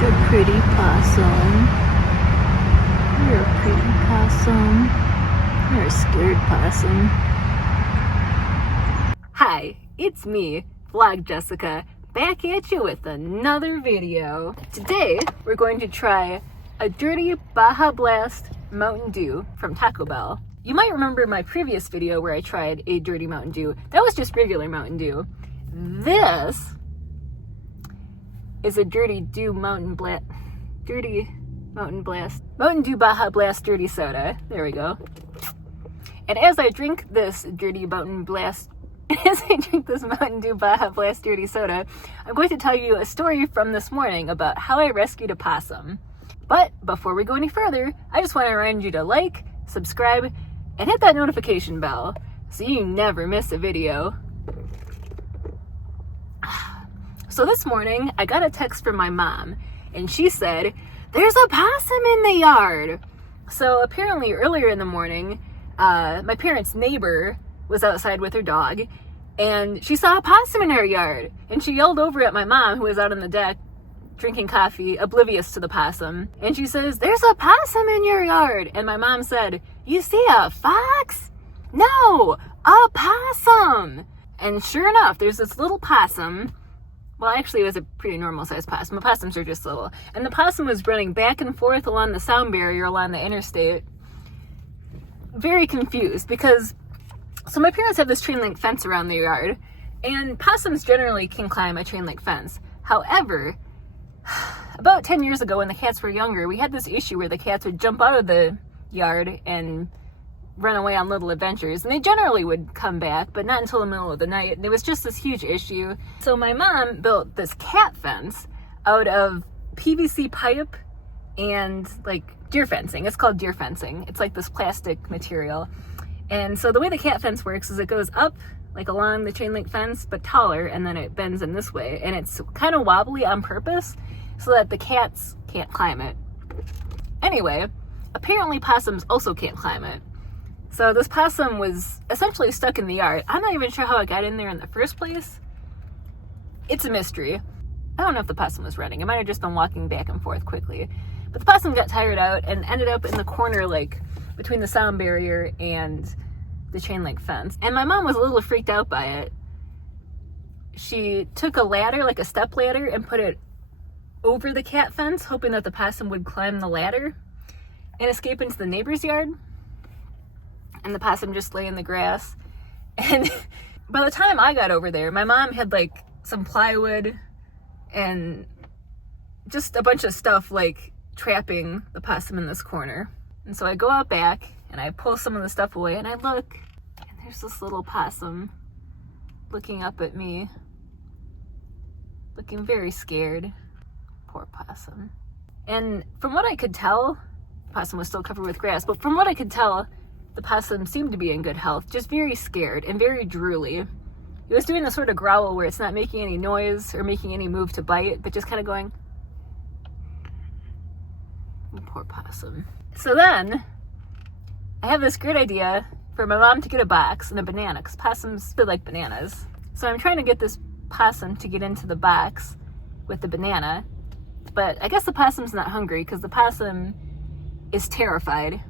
such a pretty possum. You're a pretty possum. You're a scared possum. Hi, it's me, Vlog Jessica, back at you with another video. Today, we're going to try a dirty Baja Blast Mountain Dew from Taco Bell. You might remember my previous video where I tried a dirty Mountain Dew. That was just regular Mountain Dew. This is a Mountain Dew Baja Blast Dirty Soda. There we go. And as I drink this Mountain Dew Baja Blast Dirty Soda, I'm going to tell you a story from this morning about how I rescued a possum. But before we go any further, I just want to remind you to like, subscribe, and hit that notification bell so you never miss a video. So this morning, I got a text from my mom, and she said, "There's a possum in the yard." So apparently earlier in the morning, my parents' neighbor was outside with her dog, and she saw a possum in her yard. And she yelled over at my mom, who was out on the deck drinking coffee, oblivious to the possum. And she says, "There's a possum in your yard." And my mom said, "You see a fox?" "No, a possum." And sure enough, there's this little possum. Well, actually, it was a pretty normal-sized possum. The possums are just little. And the possum was running back and forth along the sound barrier along the interstate. Very confused because... So my parents have this chain link fence around their yard. And possums generally can climb a chain link fence. However, about 10 years ago when the cats were younger, we had this issue where the cats would jump out of the yard and run away on little adventures, and they generally would come back, but not until the middle of the night. And it was just this huge issue. So my mom built this cat fence out of PVC pipe and like deer fencing. It's called deer fencing. It's like this plastic material. And so the way the cat fence works is it goes up like along the chain link fence, but taller, and then it bends in this way. And it's kind of wobbly on purpose so that the cats can't climb it. Anyway, apparently possums also can't climb it. So this possum was essentially stuck in the yard. I'm not even sure how it got in there in the first place. It's a mystery. I don't know if the possum was running. It might have just been walking back and forth quickly. But the possum got tired out and ended up in the corner, like between the sound barrier and the chain link fence. And my mom was a little freaked out by it. She took a ladder, like a step ladder, and put it over the cat fence, hoping that the possum would climb the ladder and escape into the neighbor's yard. And the possum just lay in the grass. And by the time I got over there, my mom had like some plywood and just a bunch of stuff like trapping the possum in this corner. And so I go out back and I pull some of the stuff away and I look, and there's this little possum looking up at me, looking very scared. Poor possum. And from what I could tell, the possum was still covered with grass, but from what I could tell, the possum seemed to be in good health, just very scared and very drooly. It was doing the sort of growl where it's not making any noise or making any move to bite, but just kind of going. Poor possum. So then, I have this great idea for my mom to get a box and a banana, because possums feel like bananas. So I'm trying to get this possum to get into the box with the banana, but I guess the possum's not hungry because the possum is terrified.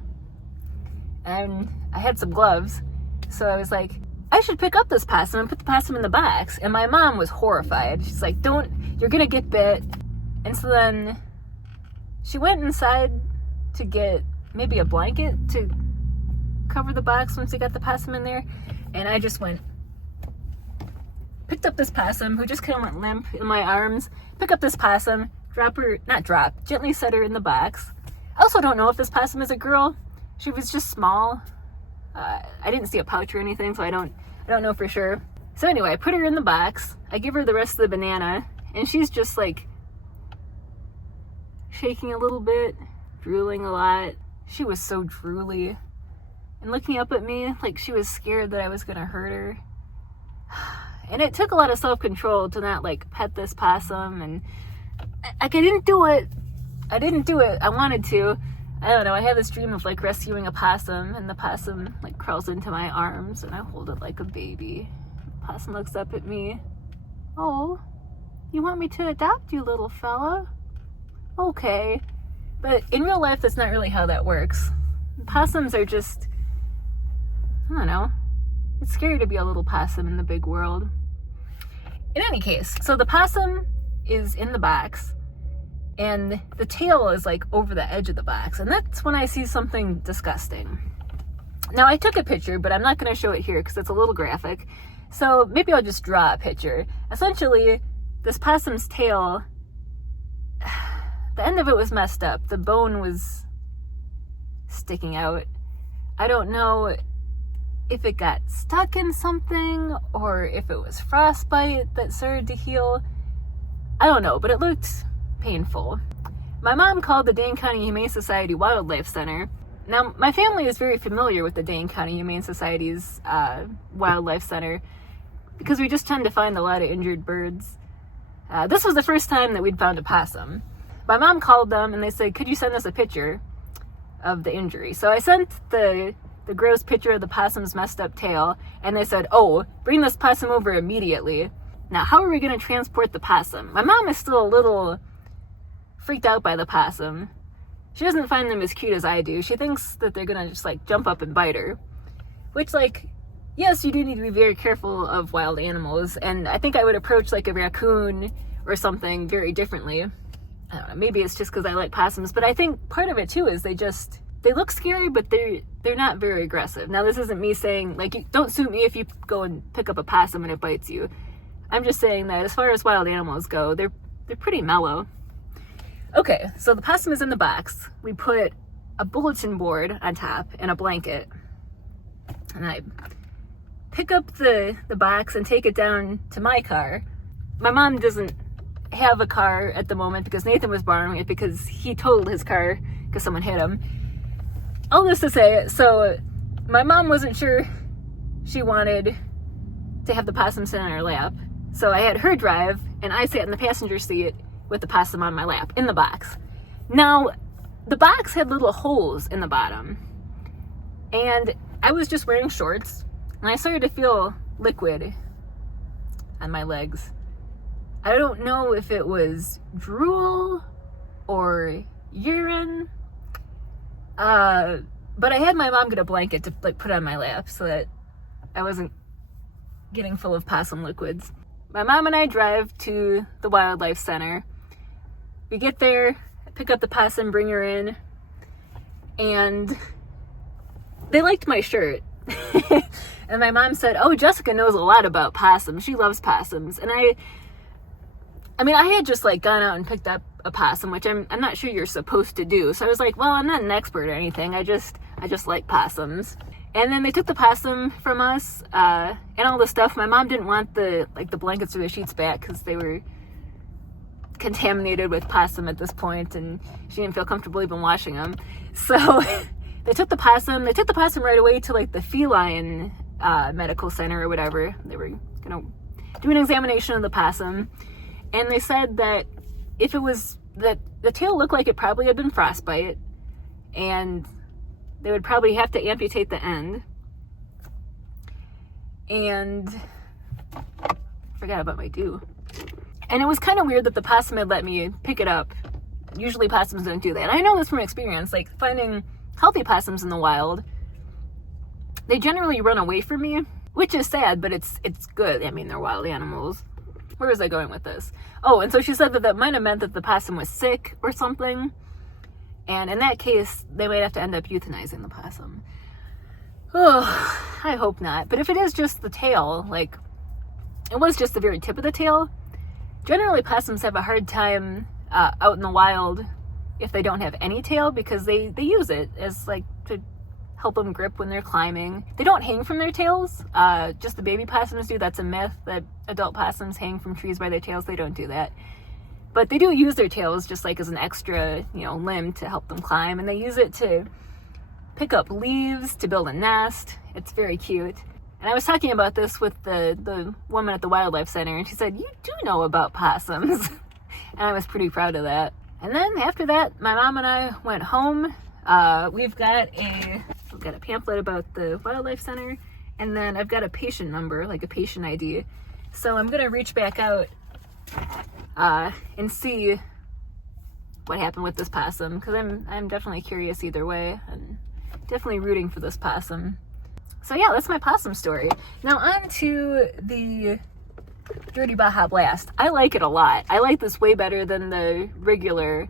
And I had some gloves, so I was like, I should pick up this possum and put the possum in the box. And my mom was horrified. She's like, you're gonna get bit. And so then she went inside to get maybe a blanket to cover the box once we got the possum in there. And I just picked up this possum, who just kind of went limp in my arms, pick up this possum, gently set her in the box. I also don't know if this possum is a girl. She was just small. I didn't see a pouch or anything, so I don't know for sure. So anyway, I put her in the box. I give her the rest of the banana, and she's just like shaking a little bit, drooling a lot. She was so drooly and looking up at me like she was scared that I was gonna hurt her. And it took a lot of self-control to not like pet this possum, and I didn't do it. I wanted to. I don't know, I have this dream of like rescuing a possum, and the possum like crawls into my arms and I hold it like a baby. The possum looks up at me. "Oh, you want me to adopt you, little fella?" okay. But in real life, that's not really how that works. Possums are just, I don't know. It's scary to be a little possum in the big world. In any case, so the possum is in the box, and the tail is like over the edge of the box, and that's when I see something disgusting. Now, I took a picture, but I'm not going to show it here because it's a little graphic, so maybe I'll just draw a picture. Essentially, this possum's tail, the end of it was messed up. The bone was sticking out. I don't know if it got stuck in something or if it was frostbite that started to heal. I don't know, but it looked painful. My mom called the Dane County Humane Society Wildlife Center. Now, my family is very familiar with the Dane County Humane Society's Wildlife Center because we just tend to find a lot of injured birds. This was the first time that we'd found a possum. My mom called them and they said, could you send us a picture of the injury? So I sent the gross picture of the possum's messed up tail, and they said, oh, bring this possum over immediately. Now, how are we going to transport the possum? My mom is still a little freaked out by the possum. She doesn't find them as cute as I do. She thinks that they're going to just like jump up and bite her, which, like, yes, you do need to be very careful of wild animals, and I think I would approach like a raccoon or something very differently. I don't know, maybe it's just because I like possums, but I think part of it too is they look scary, but they're not very aggressive. Now, this isn't me saying, like, don't sue me if you go and pick up a possum and it bites you. I'm just saying that as far as wild animals go, they're pretty mellow. Okay, so the possum is in the box. We put a bulletin board on top and a blanket. And I pick up the box and take it down to my car. My mom doesn't have a car at the moment because Nathan was borrowing it because he totaled his car because someone hit him. All this to say, so my mom wasn't sure she wanted to have the possum sit on her lap. So I had her drive, and I sat in the passenger seat with the possum on my lap in the box. Now, the box had little holes in the bottom, and I was just wearing shorts, and I started to feel liquid on my legs. I don't know if it was drool or urine. But I had my mom get a blanket to like put on my lap so that I wasn't getting full of possum liquids. My mom and I drive to the wildlife center. We get there, pick up the possum, bring her in, and they liked my shirt. And my mom said, oh, Jessica knows a lot about possums. She loves possums. And I had just like gone out and picked up a possum, which I'm not sure you're supposed to do. So I was like, well, I'm not an expert or anything. I just like possums. And then they took the possum from us, and all the stuff. My mom didn't want the blankets or the sheets back because they were contaminated with possum at this point, and she didn't feel comfortable even washing them. So they took the possum right away to like the feline medical center or whatever. They were gonna do an examination of the possum, and they said that if it was that the tail looked like it probably had been frostbite, and they would probably have to amputate the end. And I forgot about my due. And it was kind of weird that the possum had let me pick it up. Usually possums don't do that. And I know this from experience, like finding healthy possums in the wild, they generally run away from me, which is sad, but it's good. I mean, they're wild animals. Where was I going with this? Oh, and so she said that might have meant that the possum was sick or something. And in that case, they might have to end up euthanizing the possum. Oh, I hope not. But if it is just the tail, like, it was just the very tip of the tail, generally possums have a hard time out in the wild if they don't have any tail because they use it as, like, to help them grip when they're climbing. They don't hang from their tails. Just the baby possums do. That's a myth that adult possums hang from trees by their tails. They don't do that. But they do use their tails just like as an extra, limb to help them climb. And they use it to pick up leaves, to build a nest. It's very cute. And I was talking about this with the woman at the wildlife center, and she said, you do know about possums. And I was pretty proud of that. And then after that, my mom and I went home. We've got a pamphlet about the wildlife center, and then I've got a patient number, like a patient ID. So I'm gonna reach back out and see what happened with this possum, because I'm definitely curious either way, and definitely rooting for this possum. So yeah, that's my possum story. Now on to the Dirty Baja Blast. I like it a lot. I like this way better than the regular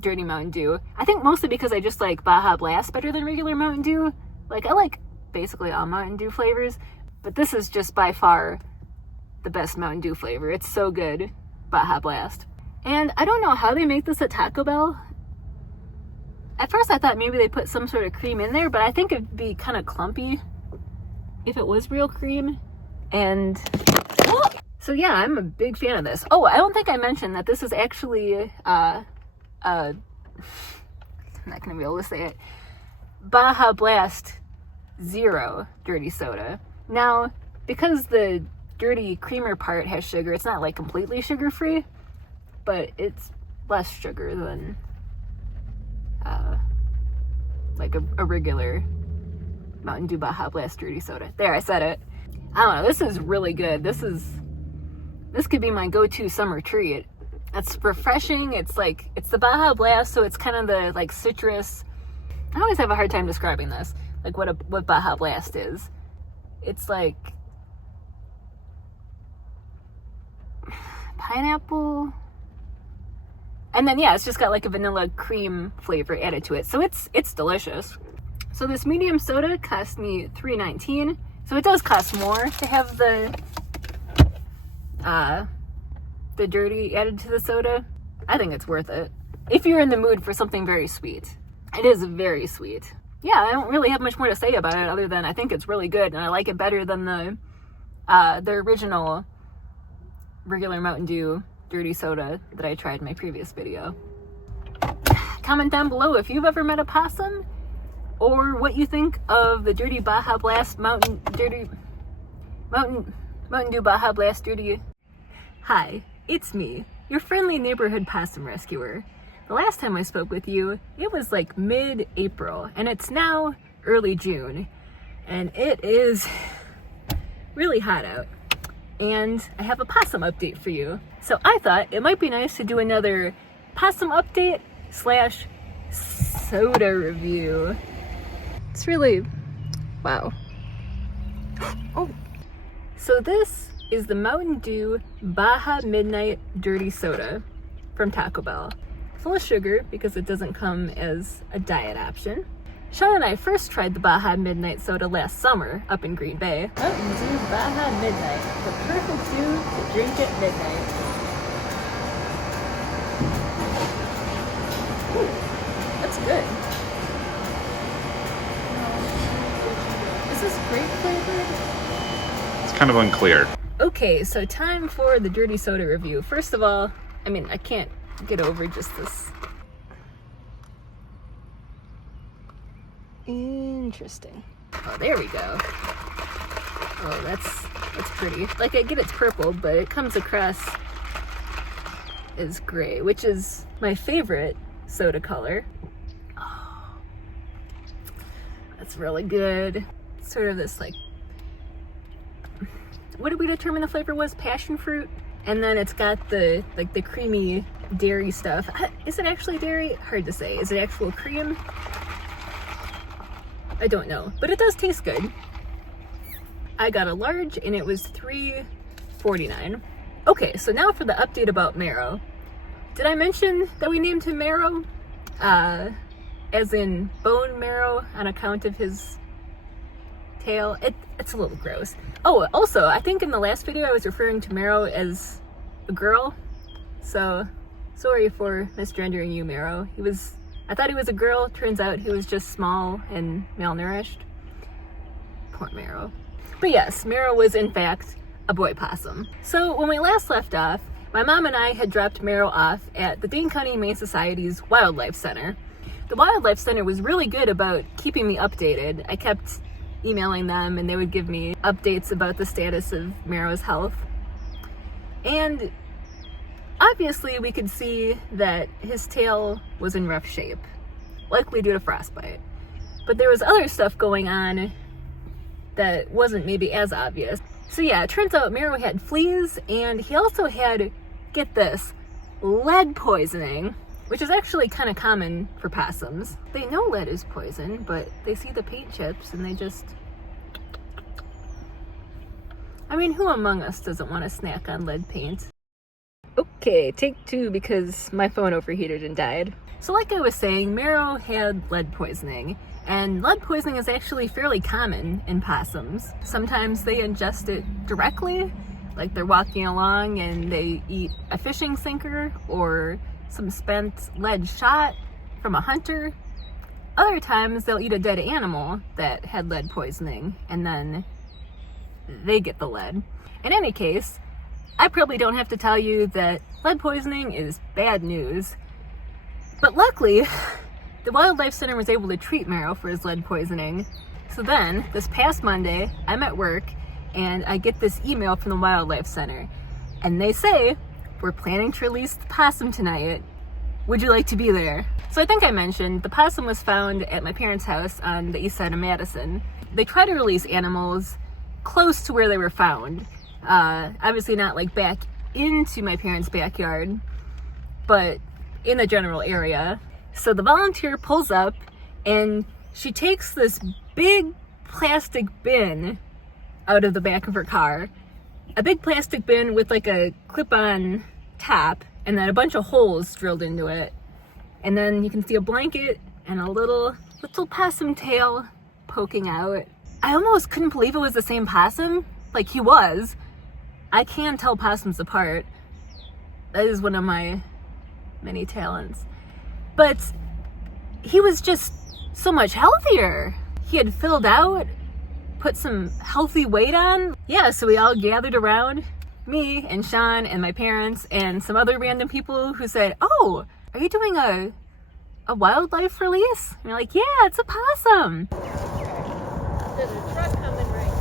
Dirty Mountain Dew. I think mostly because I just like Baja Blast better than regular Mountain Dew. Like, I like basically all Mountain Dew flavors, but this is just by far the best Mountain Dew flavor. It's so good, Baja Blast. And I don't know how they make this at Taco Bell. At first I thought maybe they put some sort of cream in there, but I think it'd be kind of clumpy if it was real cream. And so yeah, I'm a big fan of this. Oh, I don't think I mentioned that this is actually I'm not gonna be able to say it, Baja Blast Zero dirty soda. Now, because the dirty creamer part has sugar, it's not like completely sugar free, but it's less sugar than like a regular Mountain Dew Baja Blast dirty soda. There, I said it. I don't know, this is really good. This could be my go-to summer treat. It's refreshing. It's the Baja Blast, so it's kind of the like citrus. I always have a hard time describing this, like what Baja Blast is. It's like pineapple, and then yeah, it's just got like a vanilla cream flavor added to it, so it's delicious. So this medium soda cost me $3.19, so it does cost more to have the dirty added to the soda. I think it's worth it if you're in the mood for something very sweet. It is very sweet. Yeah, I don't really have much more to say about it other than I think it's really good, and I like it better than the original regular Mountain Dew dirty soda that I tried in my previous video. Comment down below if you've ever met a possum, or what you think of the Dirty Baja Blast Mountain Dew Baja Blast Dirty. Hi, it's me, your friendly neighborhood possum rescuer. The last time I spoke with you, it was like mid-April, and it's now early June, and it is really hot out, and I have a possum update for you. So I thought it might be nice to do another possum update / soda review. It's really, wow. Oh, so this is the Mountain Dew Baja Midnight Dirty Soda from Taco Bell. Full of sugar because it doesn't come as a diet option. Sean and I first tried the Baja Midnight Soda last summer up in Green Bay. Mountain Dew Baja Midnight, the perfect dew to drink at midnight. Ooh, that's good. Is this grape flavored? It's kind of unclear. Okay, so time for the dirty soda review. First of all, I mean, I can't get over just this. Interesting. Oh, there we go. Oh, that's pretty. Like, I get it's purple, but it comes across as gray, which is my favorite soda color. Oh, that's really good. It's sort of this, like, what did we determine the flavor was? Passion fruit? And then it's got the, like, the creamy dairy stuff. Is it actually dairy? Hard to say. Is it actual cream? I don't know, but it does taste good. I got a large and it was $3.49. Okay, so now for the update about Marrow. Did I mention that we named him Marrow? As in bone marrow on account of his tail? It's a little gross. Oh, also, I think in the last video I was referring to Marrow as a girl. So, sorry for misgendering you, Marrow. I thought he was a girl. Turns out he was just small and malnourished. Poor Marrow. But yes, Marrow was in fact a boy possum. So when we last left off, my mom and I had dropped Marrow off at the Dane County Humane Society's Wildlife Center. The Wildlife Center was really good about keeping me updated. I kept emailing them and they would give me updates about the status of Marrow's health. And obviously we could see that his tail was in rough shape, likely due to frostbite. But there was other stuff going on that wasn't maybe as obvious. So yeah, it turns out Marrow had fleas, and he also had, get this, lead poisoning, which is actually kind of common for possums. They know lead is poison, but they see the paint chips and they just... I mean, who among us doesn't want to snack on lead paint? Okay, take 2 because my phone overheated and died. So like I was saying, Mero had lead poisoning, and lead poisoning is actually fairly common in possums. Sometimes they ingest it directly, like they're walking along and they eat a fishing sinker or some spent lead shot from a hunter. Other times they'll eat a dead animal that had lead poisoning and then they get the lead. In any case, I probably don't have to tell you that lead poisoning is bad news. But luckily, the Wildlife Center was able to treat Mero for his lead poisoning. So then, this past Monday, I'm at work and I get this email from the Wildlife Center. And they say, we're planning to release the possum tonight. Would you like to be there? So I think I mentioned, the possum was found at my parents' house on the east side of Madison. They try to release animals close to where they were found. Obviously not like back into my parents' backyard, but in the general area. So the volunteer pulls up and she takes this big plastic bin out of the back of her car. A big plastic bin with like a clip-on top and then a bunch of holes drilled into it. And then you can see a blanket and a little possum tail poking out. I almost couldn't believe it was the same possum. Like, he was. I can tell possums apart. That is one of my many talents. But he was just so much healthier. He had filled out, put some healthy weight on. Yeah, so we all gathered around, me and Sean and my parents and some other random people who said, oh, are you doing a wildlife release? And we're like, yeah, it's a possum. There's a truck coming right now.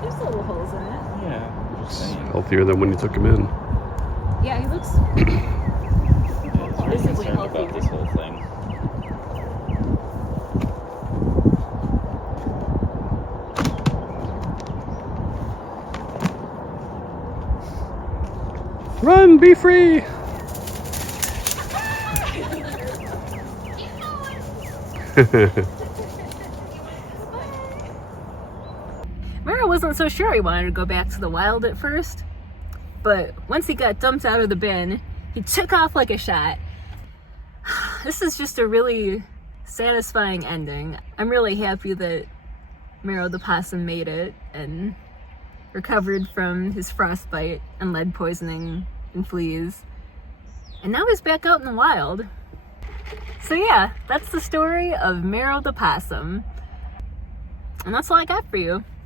There's little holes in it. Yeah. It's healthier than when you took him in. Yeah, he looks visibly healthier about this whole thing. Run, be free! Mero wasn't so sure he wanted to go back to the wild at first, but once he got dumped out of the bin, he took off like a shot. This is just a really satisfying ending. I'm really happy that Mero the possum made it and recovered from his frostbite and lead poisoning and fleas. And now he's back out in the wild. So yeah, that's the story of Mero the possum. And that's all I got for you.